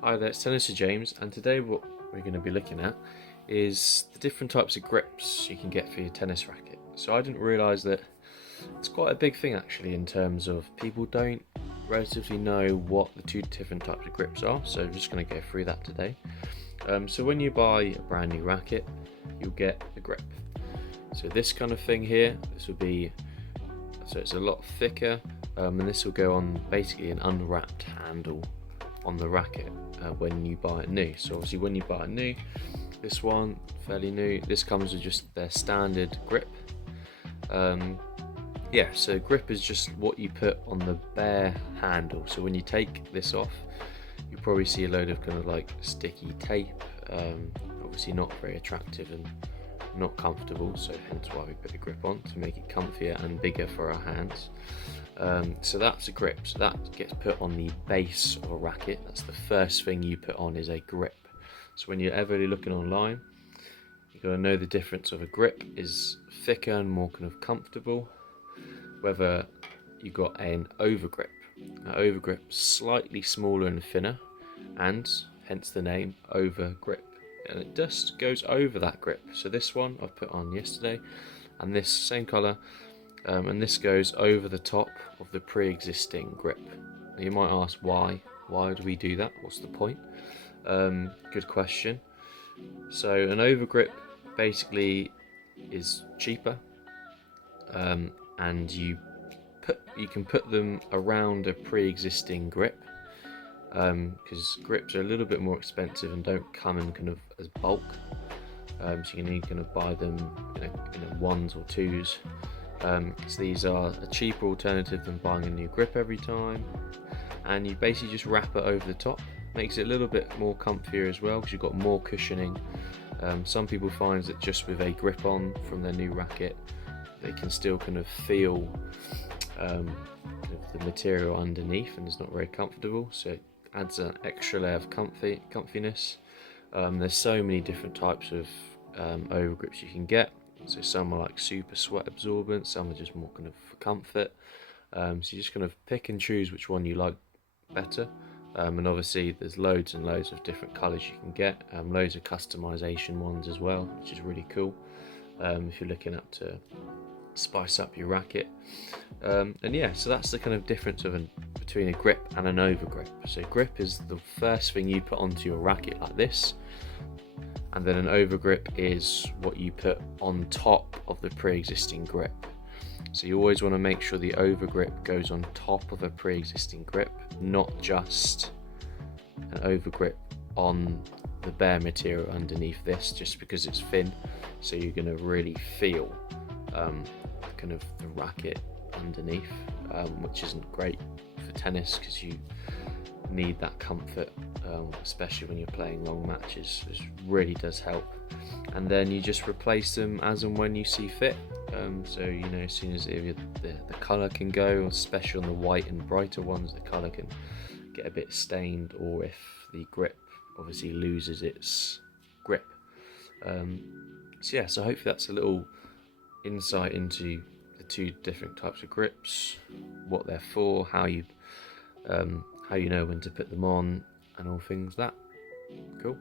Hi there, it's Tennis James, and today what we're going to be looking at is the different types of grips you can get for your tennis racket. So I didn't realise that it's quite a big thing actually in terms of people don't relatively know what the two different types of grips are, so I'm just going to go through that today. So when you buy a brand new racket, you'll get a grip. So this kind of thing here, this will be, so it's a lot thicker, and this will go on basically an unwrapped handle on the racket when you buy it new. So obviously when you buy it new, this one fairly new, this comes with just their standard grip. So grip is just what you put on the bare handle. So when you take this off, you probably see a load of kind of like sticky tape, obviously not very attractive and not comfortable, so hence why we put a grip on, to make it comfier and bigger for our hands. So that's a grip, so that gets put on the base of a racket. That's the first thing you put on, is a grip. So when you're ever looking online, you've got to know the difference of a grip is thicker and more kind of comfortable, whether you got an overgrip. An overgrip slightly smaller and thinner, and hence the name overgrip, and it just goes over that grip. So this one I've put on yesterday, and this same colour, and this goes over the top of the pre-existing grip. Now you might ask why do we do that, what's the point? Good question. So an overgrip basically is cheaper, and you can put them around a pre-existing grip, because grips are a little bit more expensive and don't come in kind of as bulk, so you can kind of buy them in ones or twos. So these are a cheaper alternative than buying a new grip every time, and you basically just wrap it over the top. Makes it a little bit more comfier as well, because you've got more cushioning. Some people find that just with a grip on from their new racket, they can still kind of feel kind of the material underneath, and it's not very comfortable, so it adds an extra layer of comfiness. There's so many different types of overgrips you can get. So some are like super sweat absorbent, some are just more kind of for comfort. So you just kind of pick and choose which one you like better. And obviously there's loads and loads of different colours you can get, loads of customization ones as well, which is really cool if you're looking up to spice up your racket. And yeah, so that's the kind of difference between a grip and an overgrip. So grip is the first thing you put onto your racket like this, and then an overgrip is what you put on top of the pre-existing grip. So you always want to make sure the overgrip goes on top of a pre-existing grip, not just an overgrip on the bare material underneath this, just because it's thin. So you're going to really feel kind of the racket underneath, which isn't great for tennis because you need that comfort, especially when you're playing long matches. It really does help. And then you just replace them as and when you see fit. So as soon as the colour can go, especially on the white and brighter ones, the colour can get a bit stained, or if the grip obviously loses its grip. So hopefully that's a little insight into the two different types of grips, what they're for, how you know when to put them on, and all things that. Cool.